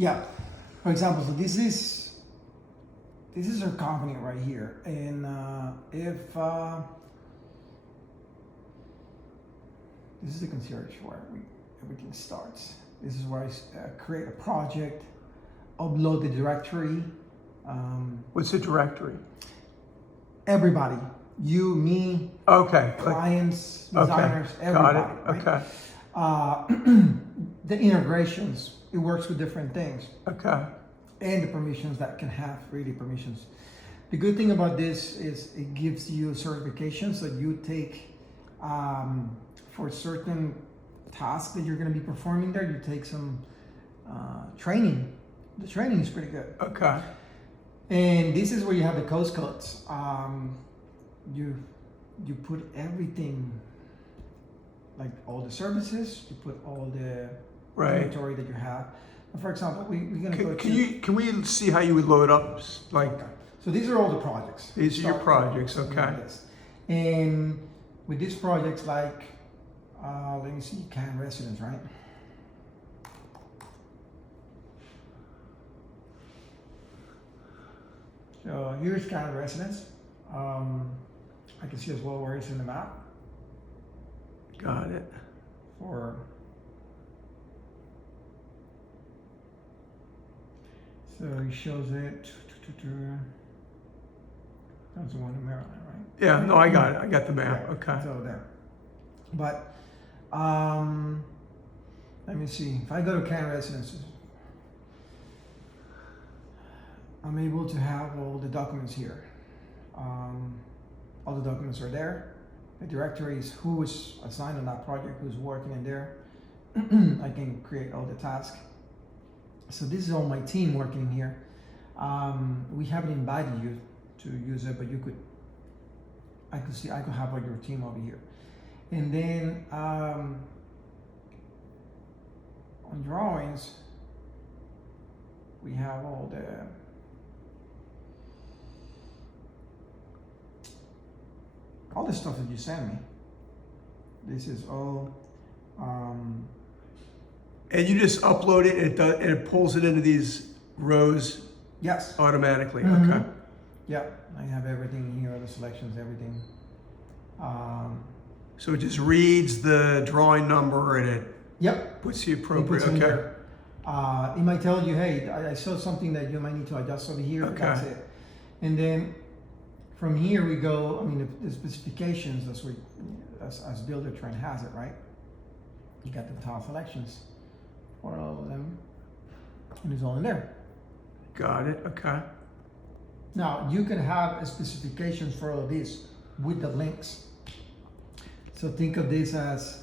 Yeah. For example, so this is our company right here, and if this is the concierge where everything starts. This is where I create a project, upload the directory. What's the directory? Everybody, you, me, Okay. clients, Okay. designers, Got everybody. it. Right? Okay. The integrations, it works with different things. Okay. And the permissions that can have really permissions. The good thing about this is it gives you certifications that you take for certain tasks that you're going to be performing there. You take some training. The training is pretty good. Okay. And this is where you have the codes. You put everything, like all the services. You put all the Right. inventory that you have. For example, we're going to go Can we see how you would load up like? Okay. So these are all the projects. These are your Start projects, something okay. like this. And with these projects, like, let me see, Cannes Residence, right? So here's Cannes Residence. I can see as well where it's in the map Got it. for. So he shows it. That's the one in Maryland, right? Yeah. No, I got it. I got the map. Yeah, Okay. so there. But let me see. If I go to Cannes Residences, I'm able to have all the documents here. All the documents are there. The directory is who is assigned on that project, who's working in there. I can create all the tasks. So this is all my team working here. We haven't invited you to use it, but you could. I could have like your team over here, and then on drawings we have all the stuff that you sent me. This is all. And you just upload it, and it pulls it into these rows Yes. automatically. Mhm. Okay. Yeah, I have everything here, the selections, everything. So it just reads the drawing number and it Yep. puts the It appropriate. puts in Okay. there. It might tell you, hey, I saw something that you might need to adjust over here. Okay. That's it. And then from here we go. I mean, the specifications. That's what as Buildertrend has it, right? You got the tile selections for all of them, and it's all in there. Got it. Okay. Now you can have specifications for all of these with the links. So think of this as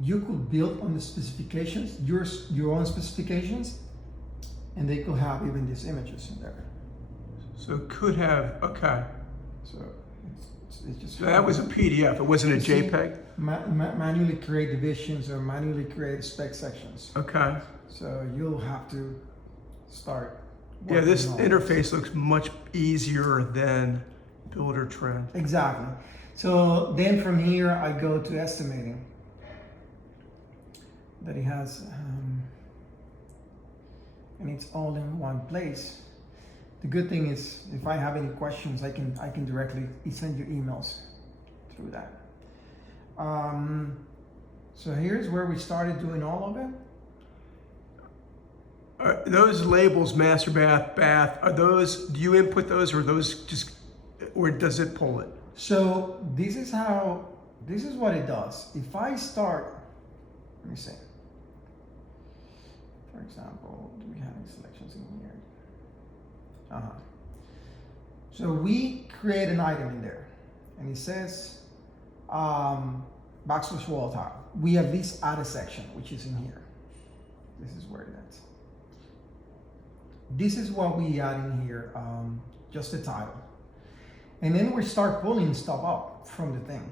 you could build on the specifications, your own specifications, and they could have even these images in there. So it could have. Okay. So it's just So that was a PDF. It wasn't a You see, JPEG. manually create divisions or manually create spec sections. Okay. So you'll have to start. Yeah, this working on interface looks much easier than Buildertrend. Exactly. So then from here I go to estimating. That it has, and it's all in one place. The good thing is, if I have any questions, I can directly send you emails through that. So here's where we started doing all of it. Those labels, master bath, bath, are those, do you input those or those just, or does it pull it? So this is what it does. If I start, let me see. For example, do we have any selections in here? So we create an item in there, and it says backsplash wall tile. We at least add a section, which is in here. This is where it is. This is what we add in here, just the title. And then we start pulling stuff up from the thing.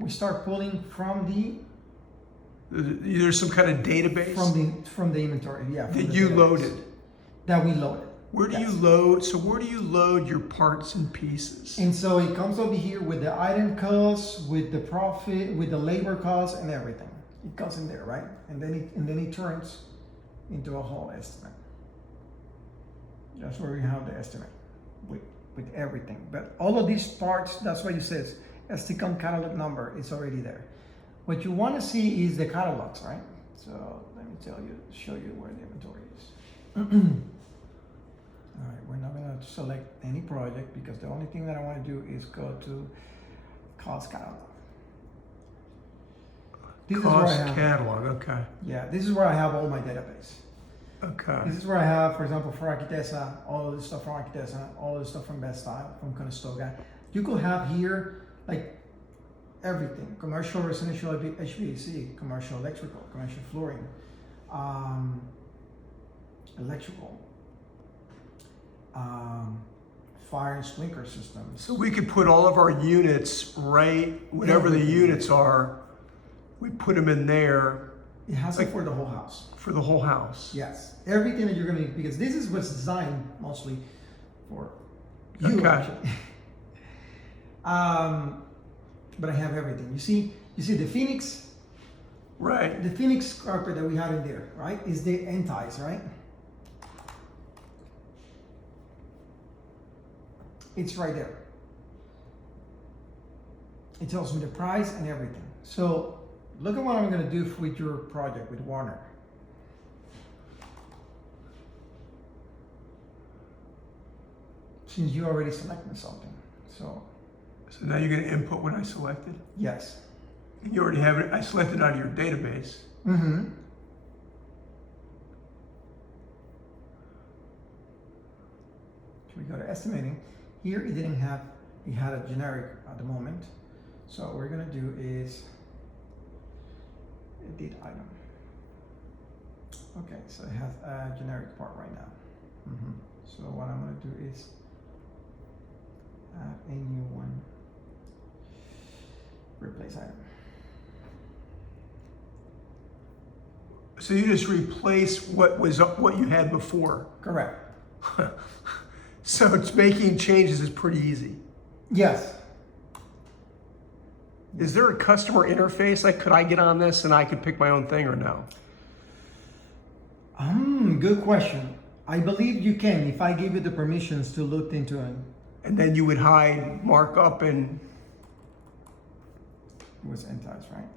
We start pulling from There's some kind of database from the inventory, yeah. from that the you database. loaded. That we loaded. Where do you Yes. load? So where do you load your parts and pieces? And so it comes over here with the item cost, with the profit, with the labor cost, and everything. It goes in there, right? And then it turns into a whole estimate. That's where we have the estimate with everything. But all of these parts, that's why it says STCOM catalog number is already there. What you want to see is the catalogs, right? So let me show you where the inventory is. All right, we're not going to select any project because the only thing that I want to do is go to cost catalog. This is where I Cost have, catalog, okay. yeah, this is where I have all my database. Okay. This is where I have, for example, for Arquitesa, all of this stuff from Arquitesa, all of this stuff from Best Style, from Conestoga. You could have here like everything: commercial, residential, HVAC, commercial electrical, commercial flooring, electrical, fire and sprinkler systems. So we could put all of our units right, whatever the Everything. units are, we put them in there It has it for the whole house. for the whole house. Yes, everything that you're gonna need, because this is what's designed mostly for you. Okay. Actually. But I have everything. You see the Phoenix, Right. the Phoenix carpet that we had in there, right? Is the Entice, right? It's right there. It tells me the price and everything. So look at what I'm gonna do with your project with Warner. Since you already selected something, so So now you're going to input what I selected. yes. You already have it. I selected out of your database. Mm-hmm. So we go to estimating. Here it didn't have, it had a generic at the moment. So what we're gonna do is edit item. Okay, so it has a generic part right now. So what I'm gonna do is add a new one. Replace item. So you just replace what you had before. Correct. So it's making changes is pretty easy. Yes. Is there a customer interface? Like, could I get on this and I could pick my own thing or no? Good question. I believe you can if I give you the permissions to look into it. And then you would hide markup and It was Entice, right?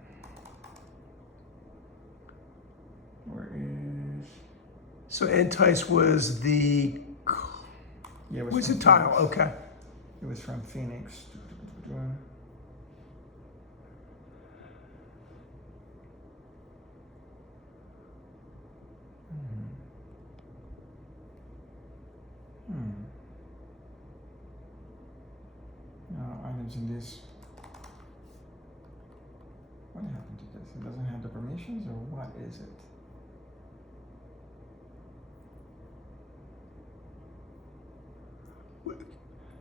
Where is? so Entice was the Yeah, it was from a tile. Phoenix. Okay. It was from Phoenix. No items in this. What happened to this? It doesn't have the permissions, or what is it?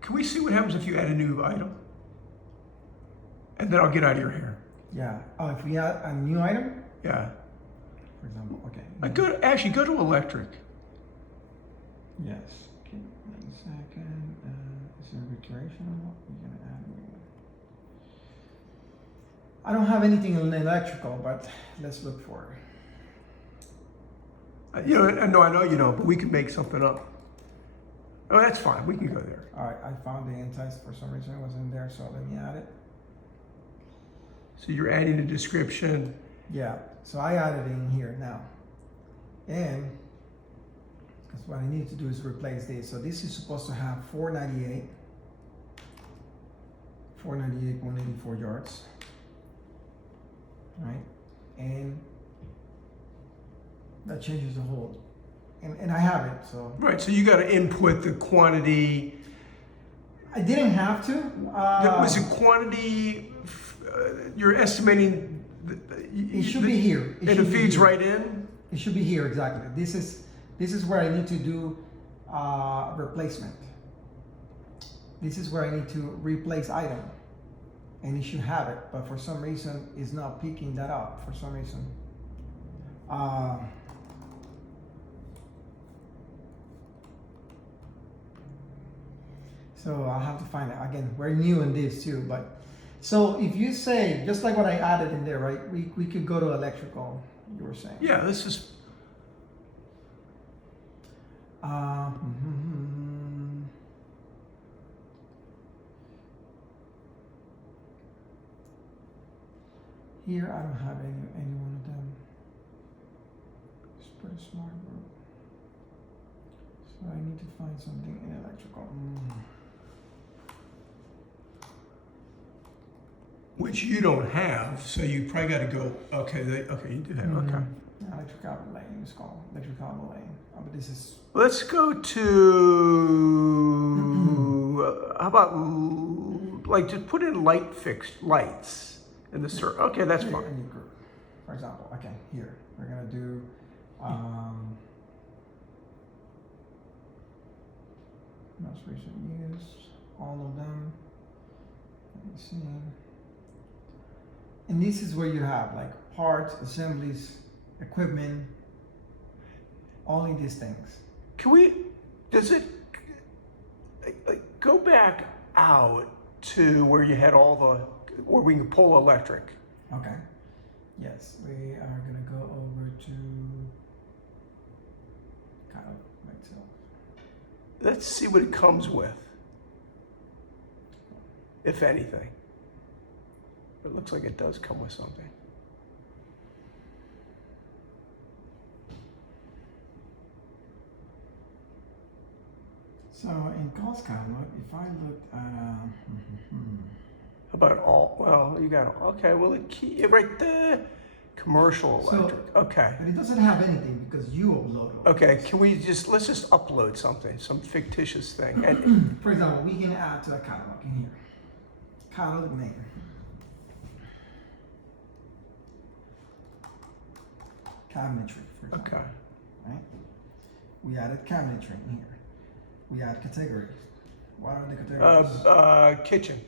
Can we see what happens if you add a new item? And then I'll get out of your hair. Yeah. Oh, if we add a new item, Yeah. for example, okay. Actually go to electric. Yes. Okay. 1 second. Is there recreational? We're gonna add. I don't have anything in electrical, but let's look for it. You know, no, I know you don't, but we can make something up. Oh, that's fine. We can go there. All right, I found the Entice for some reason it wasn't there, so let me add it. So you're adding a description. Yeah, so I added it in here now. And because what I need to do is replace this. So this is supposed to have 498, 498.84 yards, right? And that changes the whole. And I have it, so. Right, so you got to input the quantity. I didn't have to. Was it quantity, you're estimating? It should be here. And it should be feeds here. right in? It should be here, exactly. This is where I need to do replacement. This is where I need to replace item. And it should have it, but for some reason it's not picking that up for some reason. So I'll have to find it. Again, we're new in this too, but so if you say, just like what I added in there, right? We could go to electrical, you were saying. Yeah, this is, Here I don't have any one of them. It's pretty smart group. So I need to find something in electrical. Which you don't have, so you probably got to go. Okay, okay, you do have. Okay. Electrical lane is called electrical lane. But this is Let's go to. How about like just put in light fixed lights in the search? Okay, that's fine. any group. For example, okay, here we're gonna do most recent use, all of them. Let me see. And this is where you have like parts, assemblies, equipment, only these things. Can we? Does it like, go back out to where you had all the where we can pull electric? Okay. Yes, we are gonna go over to kind of myself. Let's see what it comes with, if anything. It looks like it does come with something. So in cost catalog, if I looked at How about all? Well, you got okay. Well, the key right there, commercial So- electric. Okay. but it doesn't have anything because you upload it. Okay. Can we let's just upload something, some fictitious thing, and For example, we can add to the catalog in here. Catalog name. Cabinetry, for example. okay. Right? We added cabinetry in here. We add categories. What are the categories? Kitchen.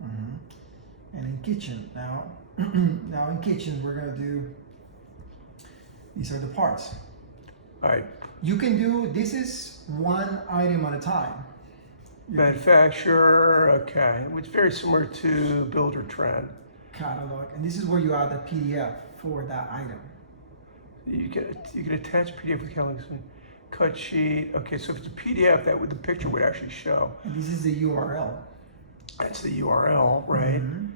And in kitchen now, now in kitchen we're gonna do. These are the parts. All right. You can do. This is one item at a time. You can Manufacturer. Okay. Which is very similar to Builder Trend. catalog, and this is where you add the PDF for that item. You can attach PDF with catalog, cut sheet. Okay, so if it's a PDF, that would the picture would actually show. And this is the URL. That's the URL, right? Mhm.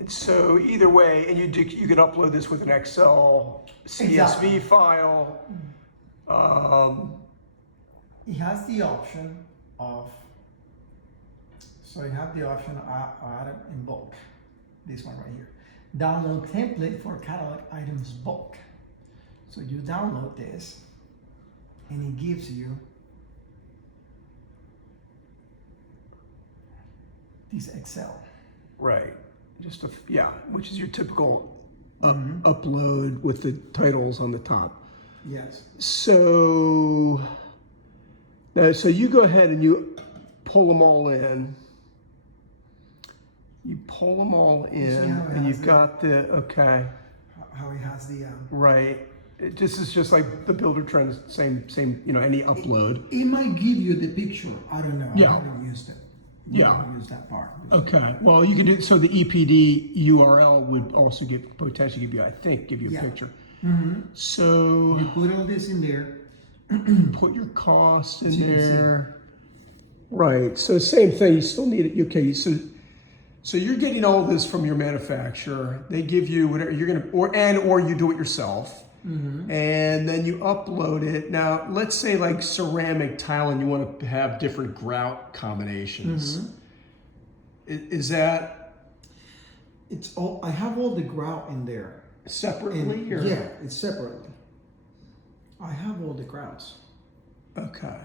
And so either way, and you could upload this with an Excel CSV Exactly. file. It has the option of. So you have the option of add it in bulk. This one right here. Download template for catalog items bulk. So you download this, and it gives you this Excel. Right. Just which is your typical upload with the titles on the top. Yes. So, so you go ahead and you pull them all in. You pull them all in, how it and has you've got the How it has the. right. This is just like the Builder Trends, same. Any upload. It might give you the picture. I don't know. Yeah. I haven't used it. Yeah. I haven't used that part. Okay. Well, you can do so. The EPD URL would also potentially give you a Yeah. picture. Mm-hmm. So You put all this in there. put your costs in So you can see. there. Right. So same thing. You still need it. Okay. So you're getting all this from your manufacturer. They give you whatever you're gonna, or you do it yourself, and then you upload it. Now, let's say like ceramic tile, and you want to have different grout combinations. Is that It's all. I have all the grout in there. separately? And, Or? yeah, it's separately. I have all the grouts. Okay.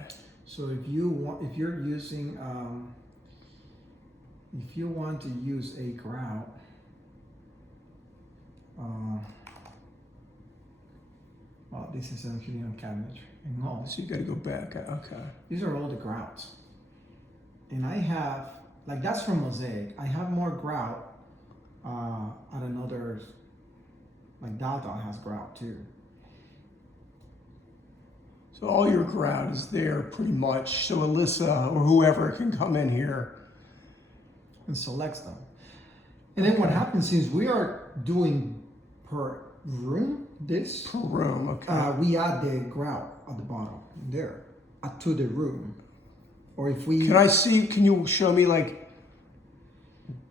So if you're using, if you want to use a grout, well, this is actually on cabinetry and all. So you got to go back. Okay. These are all the grouts, and I have like that's from Mosaic. I have more grout at another, like Dalton has grout too. So all your grout is there pretty much. So Alyssa or whoever can come in here. And selects them. And then what happens is we are doing per room, this, Per room, okay. we add the grout at the bottom there to the room. Or if we Can you show me like,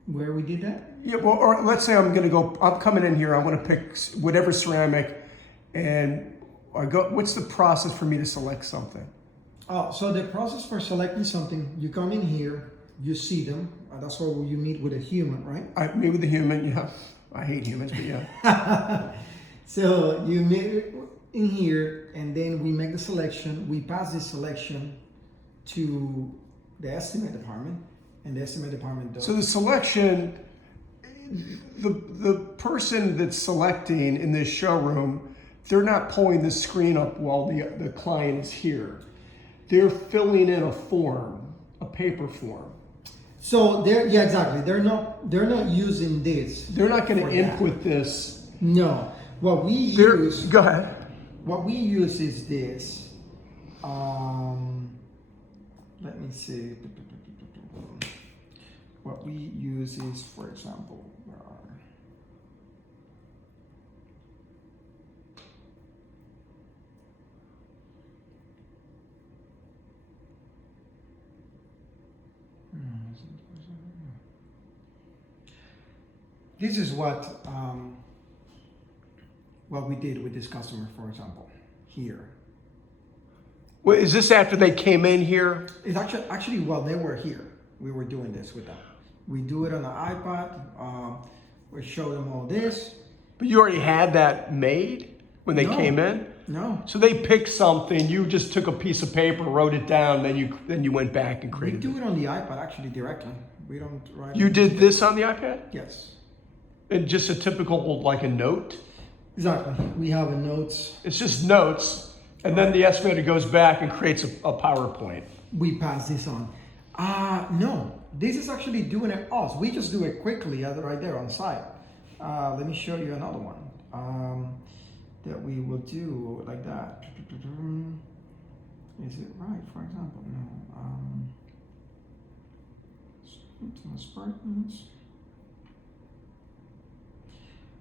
where we did that? yeah, well, or let's say I'm coming in here, I want to pick whatever ceramic, and what's the process for me to select something? Oh, so the process for selecting something, you come in here, you see them. That's where you meet with a human, right? I meet with the human, yeah. I hate humans, but yeah. So you meet in here, and then we make the selection. We pass this selection to the estimate department, and the estimate department does. So the selection, the person that's selecting in this showroom, they're not pulling the screen up while the client is here. They're filling in a form, a paper form. So yeah, exactly. They're not using this. They're not going to for input this. No. What we use. Go ahead. What we use is this. Let me see. What we use is, for example, this is what we did with this customer, for example, here. Well, is this after they came in here? It's actually while they were here, we were doing this with them. We do it on an iPad. We show them all this. But you already had that made when they came in? No. So they picked something, you just took a piece of paper, wrote it down, then you went back and We created do it. it on the iPad actually directly. We don't write. You did this on the iPad? Yes. And just a typical, like a note? Exactly. We have a notes. It's just notes, and then the estimator goes back and creates a PowerPoint. We pass this on. No. This is actually doing it us. We just do it quickly right there on site. Let me show you another one that we will do like that. Is it right, for example? No. Spartans.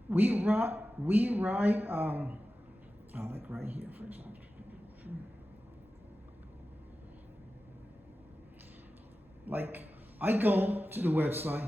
We write like right here, for example. Like, I go to the website.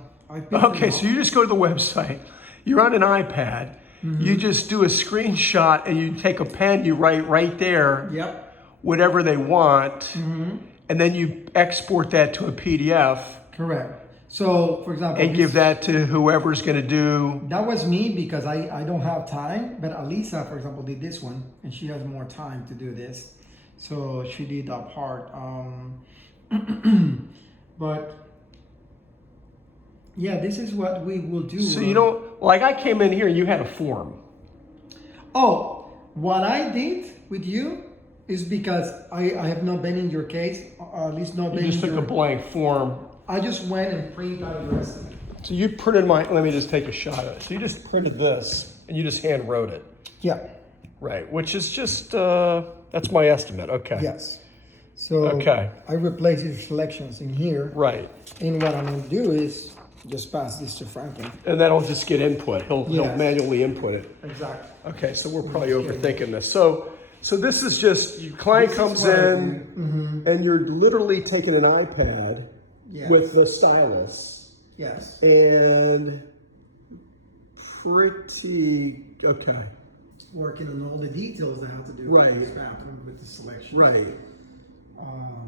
Okay, so you just go to the website. You're on an iPad. Mm-hmm. You just do a screenshot and you take a pen, you write right there Yep. whatever they want, Mm-hmm. and then you export that to a PDF Correct. So, for example, and give that to whoever's going to do. that was me because I don't have time. But Alisa, for example, did this one, and she has more time to do this, so she did that part. But yeah, this is what we will do. So you know, like I came in here and you had a form. Oh, what I did with you is because I have not been in your case, or at least not You been just in took your... a blank form. I just went and printed out your estimate. So you printed let me just take a shot of it. So you just printed this and you just hand wrote it. Yeah. Right, which is just, that's my estimate, okay. Yes. So Okay. I replace the selections in here. Right, And what I'm going to do is just pass this to Franklin. and that'll just get input. He'll Yes. manually input it. Exactly. Okay, so we're probably overthinking this. So this is just, your client This is comes what I in and you're literally taking an iPad Yeah. with the stylus Yes. and pretty, okay. Working on all the details that have to do Right. with this bathroom, with the selection. Right.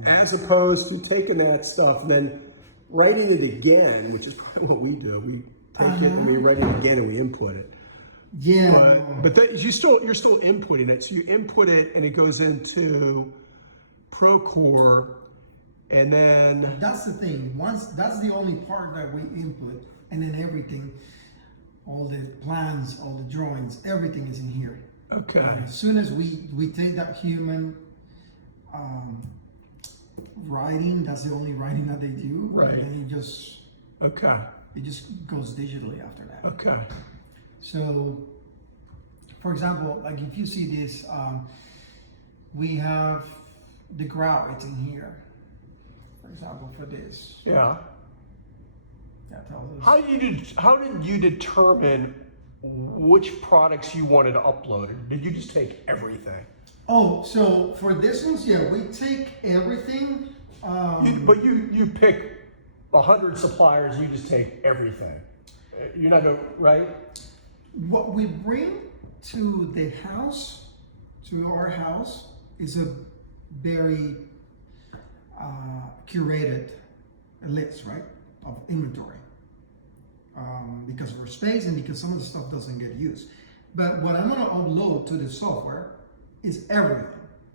As opposed to taking that stuff and then writing it again, which is probably what we do. We take it and we write it again and we input it. Yeah. But you're still inputting it. So you input it and it goes into Procore, and then That's the thing. That's the only part that we input, and then everything, all the plans, all the drawings, everything is in here. okay, And as soon as we take that human writing, that's the only writing that they do. Right. And then okay, it just goes digitally after that. okay. So, for example, like if you see this, we have the grout. It's in here. For example, for this, Yeah. that tells us. How did you determine which products you wanted to upload, or did you just take everything? Oh, so for this ones, yeah, we take everything. But you pick 100 suppliers, you just take everything. You're not gonna, right? What we bring to the house, to our house, is a very curated list, right, of inventory. Because of our space and because some of the stuff doesn't get used. But what I'm gonna upload to the software is everything.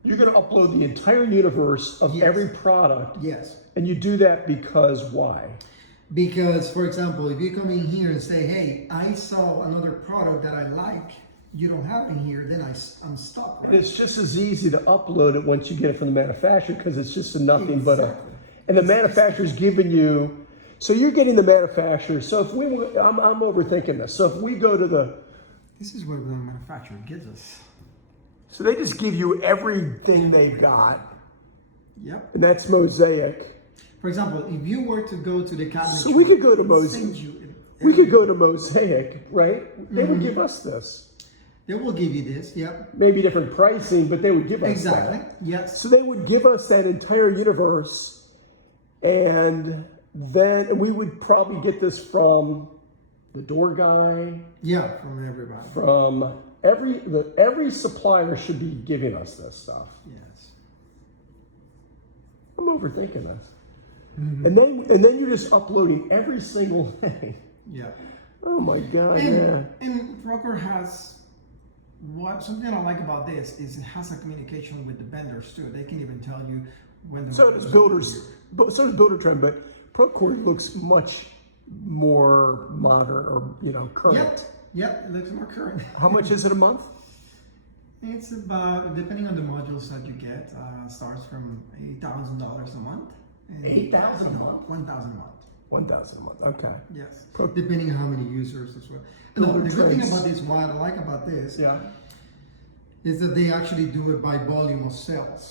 You're gonna upload the entire universe of Yes. every product, Yes. and you do that because why? Because, for example, if you come in here and say, hey, I saw another product that I like, you don't have it in here, then I'm stuck, And right? it's just as easy to upload it once you get it from the manufacturer because it's just a nothing but a. Exactly. And the manufacturer's giving you, so you're getting the manufacturer. So if I'm overthinking this. So if we go to the, This is what the manufacturer gives us. so they just give you everything they've got, Yep. and that's Mosaic. For example, if you were to go to the cabinet, So we could go to We could go to Mosaic, right? They would give us this. They will give you this. Yep. Maybe different pricing, but they would give us Exactly. that. Yes. So they would give us that entire universe, and then we would probably get this from the door guy, Yeah, from everybody. from every supplier should be giving us this stuff. Yes. I'm overthinking this. And then you're just uploading every single thing. Yeah. Oh my god, yeah. And Procore has something I like about this is it has a communication with the vendors too. They can even tell you when the So does Builders, but so does Buildertrend, but Procore looks much more modern or current. Yep. Yep. It looks more current. How much is it a month? It's about, depending on the modules that you get, starts from $8,000 a month. and $8,000 a month? 1,000 a month. 1,000 a month. Okay. Yes. Pro- Depending on how many users as well. No, Builder the good thing trades. about this, what I like about this, Yeah. is that they actually do it by volume of sales.